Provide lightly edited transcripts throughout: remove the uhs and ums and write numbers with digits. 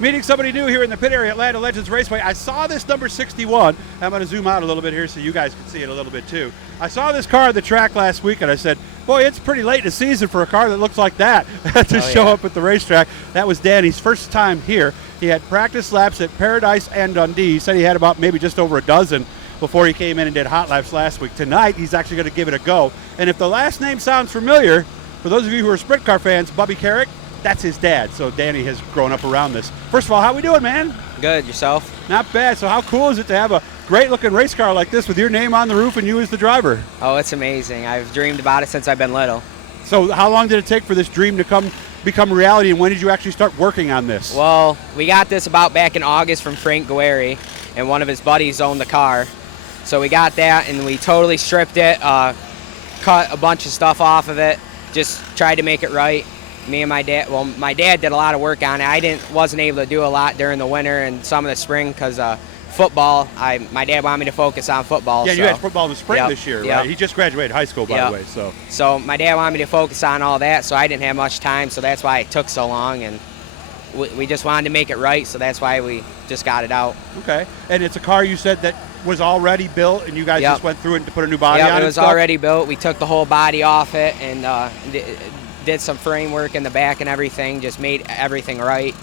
Meeting somebody new here in the pit area at Atlanta Legends Raceway. I saw this number 61. I'm going to zoom out a little bit here so you guys can see it a little bit too. I saw this car at the track last week and I said, boy, it's pretty late in the season for a car that looks like that to show up at the racetrack. That was Danny's first time here. He had practice laps at Paradise and Dundee. He said he had about maybe just over a dozen before he came in and did hot laps last week. Tonight, he's actually going to give it a go. And if the last name sounds familiar, for those of you who are sprint car fans, Bubby Kerrick, that's his dad. So Danny has grown up around this. First of all, how we doing, man? Good. Yourself? Not bad. So how cool is it to have a great-looking race car like this with your name on the roof and you as the driver? Oh, it's amazing. I've dreamed about it since I've been little. So how long did it take for this dream to become reality, and when did you actually start working on this? Well, we got this about back in August from Frank Guerri, and one of his buddies owned the car. So we got that, and we totally stripped it, cut a bunch of stuff off of it, just tried to make it right. Me and my dad, well, my dad did a lot of work on it. I wasn't able to do a lot during the winter and some of the spring because football, my dad wanted me to focus on football. Yeah, so. You had football in the spring this year, right? He just graduated high school, by the way. So my dad wanted me to focus on all that, so I didn't have much time, so that's why it took so long, and we just wanted to make it right, so that's why we just got it out. Okay, and it's a car you said that was already built, and you guys just went through it to put a new body on it? Yeah, it was already built. We took the whole body off it and did some framework in the back and everything, just made everything right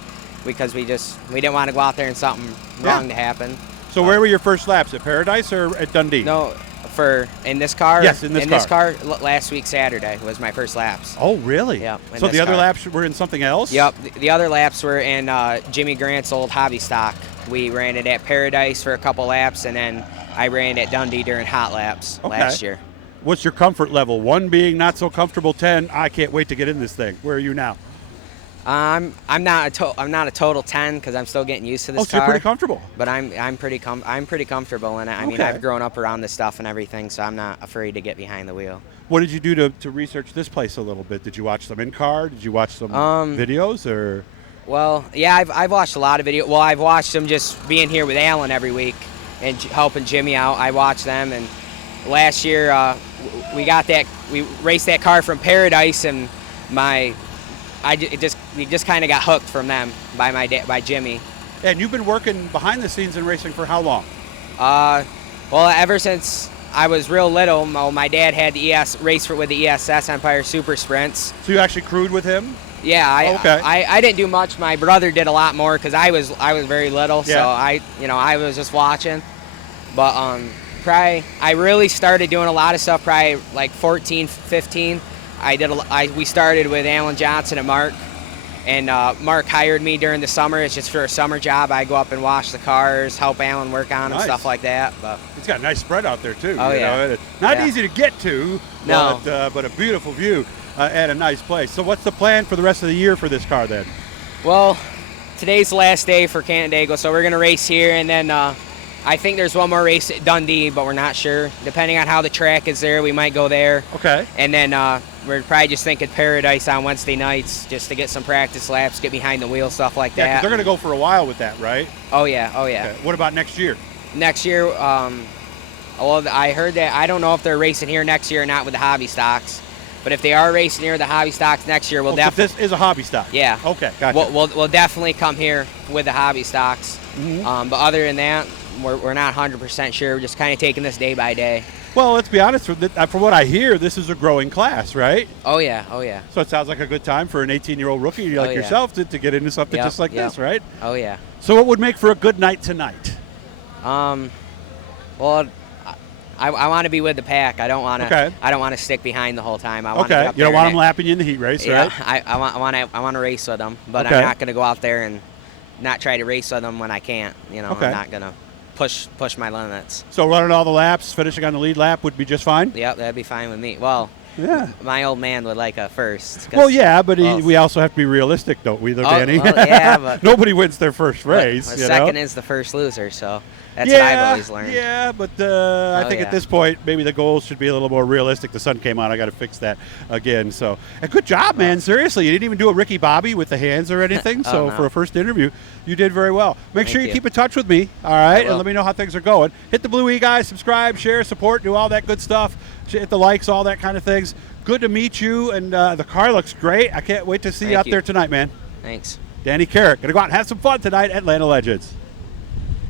because we didn't want to go out there and something wrong to happen. So where were your first laps, at Paradise or at Dundee? No, in this car? Yes, in this car. Last week Saturday was my first laps. Oh, really? Yeah. So the other laps were in something else? Yep. The other laps were in Jimmy Grant's old Hobby Stock. We ran it at Paradise for a couple laps, and then I ran at Dundee during hot laps last year. What's your comfort level? 1 being not so comfortable, 10, I can't wait to get in this thing. Where are you now? I'm not a total 10 because I'm still getting used to this car. So you're pretty comfortable. But I'm pretty comfortable in it. I mean, I've grown up around this stuff and everything, so I'm not afraid to get behind the wheel. What did you do to research this place a little bit? Did you watch some in-car? Did you watch some videos or? Well, yeah, I've watched a lot of videos. Well, I've watched them just being here with Alan every week and helping Jimmy out. I watched them, and last year we raced that car from Paradise, and we just kind of got hooked from them by Jimmy. And you've been working behind the scenes in racing for how long? Well, ever since I was real little. My dad had the race with the ESS Empire Super Sprints. So you actually crewed with him? Yeah, I didn't do much. My brother did a lot more because I was very little, so I was just watching. But I really started doing a lot of stuff probably like 14, 15. We started with Alan Johnson and Mark, and Mark hired me during the summer. It's just for a summer job. I go up and wash the cars, help Alan work on them, stuff like that. But it's got a nice spread out there too. Oh, yeah. Not easy to get to, but a beautiful view at a nice place. So what's the plan for the rest of the year for this car then? Well, today's the last day for Canandaigua, so we're going to race here, and then I think there's one more race at Dundee, but we're not sure. Depending on how the track is there, we might go there. Okay. And then we're probably just thinking Paradise on Wednesday nights just to get some practice laps, get behind the wheel, stuff like that. Yeah, 'cause they're going to go for a while with that, right? Oh, yeah. Okay. What about next year? Next year, well, I heard that. I don't know if they're racing here next year or not with the Hobby Stocks. But if they are racing here with the Hobby Stocks next year, we'll definitely. This is a Hobby Stock. Yeah. Okay, gotcha. We'll definitely come here with the Hobby Stocks. Mm-hmm. But other than that, we're not 100% sure. We're just kind of taking this day by day. Well, let's be honest. From what I hear, this is a growing class, right? Oh, yeah. So it sounds like a good time for an 18-year-old rookie like yourself to get into something just like this, right? Oh, yeah. So what would make for a good night tonight? Well, I want to be with the pack. I don't want to. Okay. I don't want to stick behind the whole time. I want to get up you don't want them lapping you in the heat race, right? I want to race with them, but I'm not going to go out there and not try to race with them when I can't. I'm not going to push my limits. So running all the laps, finishing on the lead lap would be just fine? Yep, that'd be fine with me. Well, my old man would like a first. Well, yeah, but we also have to be realistic, don't we, Danny? Well, yeah, but nobody wins their first race. Second is the first loser, so that's what I've always learned. Yeah, but I think at this point, maybe the goals should be a little more realistic. The sun came on. I got to fix that again. So, good job, man. Seriously, you didn't even do a Ricky Bobby with the hands or anything. So, for a first interview, you did very well. Make sure you keep in touch with me, all right? And let me know how things are going. Hit the blue E, guys. Subscribe, share, support, do all that good stuff. Hit the likes, all that kind of things. Good to meet you, and the car looks great. I can't wait to see you out there tonight, man. Thanks. Danny Kerrick. Going to go out and have some fun tonight at Atlanta Legends.